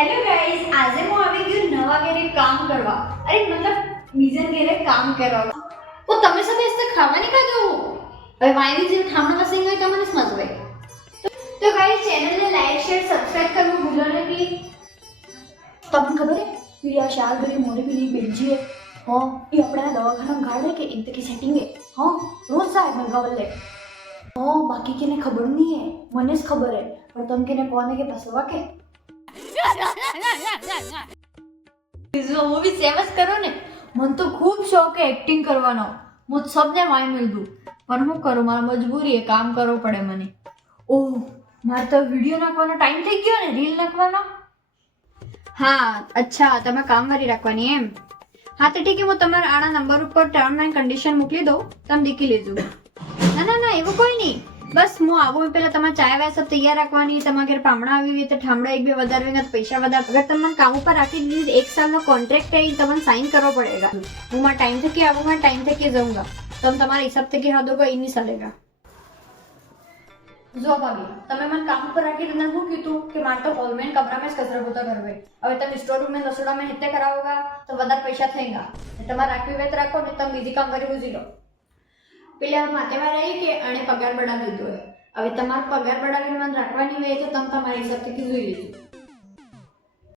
Hello guys, આજે હું આવી ગયું નવા ઘરે કામ કરવા. અરે મતલબ બીજા ઘરે કામ કરવા. ઓ તમે सब ऐसे खावा नहीं खाते हो. હવે વાયરી જે ઠામણા વસેંગ હોય તમને સમજવે. તો ગાઈઝ ચેનલ ને લાઈક શેર સબસ્ક્રાઇબ કરવું ભૂલો નહીં. તમને ખબર હે પ્રિયા શાર ઘરે મોડી પેલી બેલજી હે હા એ આપણા દવાખાના ગાડે કે એક તકી સેટિંગ હે હા રોજ સાહેબ મંગાવલે હા બાકી કેને ખબર નહીં હે મને જ ખબર હે પણ તમે કેને કોને કે પસવા કે मूवी सेवस करो ने मन तो खूब शौक है एक्टिंग करवानो मुझ सबने माय मिल दूं पर હું કરું મારા મજબૂરી है काम કરવો પડે મને ઓહ માર તો વિડિયો નાખવાનો ટાઈમ થઈ ગયો ને રીલ નાખવાનો હા અચ્છા તમે કામવાળી રાખવાની એમ હા તો ઠીક છે હું તમારા આના નંબર ઉપર ટર્મ એન્ડ કન્ડિશન મોકલી દઉં તમે દેખી લેજો ના ના ના એવું કોઈ નહીં બસ હું આવું પહેલા તમારે ચાય વાય सब તૈયાર રાખવાની તમારા ઘરે પામણા આવી હોય તો ઠામડા એક બે વધારવીને પૈસા વધાર અગર તમને કામ ઉપર રાખી દીધી એક સાલનો કોન્ટ્રાક્ટ है તમને સાइन करना पड़ेगा હું મારા ટાઈમ થી આવું મારા ટાઈમ થી जाऊंगा તમે તમારા હિસાબ થી હા દોગા ઈ નહીં ચાલેगा જો ભાભી તમે મને કામ ઉપર રાખી તમને હું કીધું કે મારે તો હોલમેન કમરા में કચરા પોતા કરવે હવે તમે સ્ટોર रूम में रसोड़ा में हित्ते कराओगा तो વધારે પૈસા થેગા તમારે રાખવી વેત રાખો ને તમે બીજી કામ કરી ઉજી લો પેલા માથેમાં રહી કે આને પગાર બઢાવી દીધો હવે તમારો પગાર બઢાવીને મને રાખવાની હોય તો તમે તમારા હિસાબથી જોઈ લેજો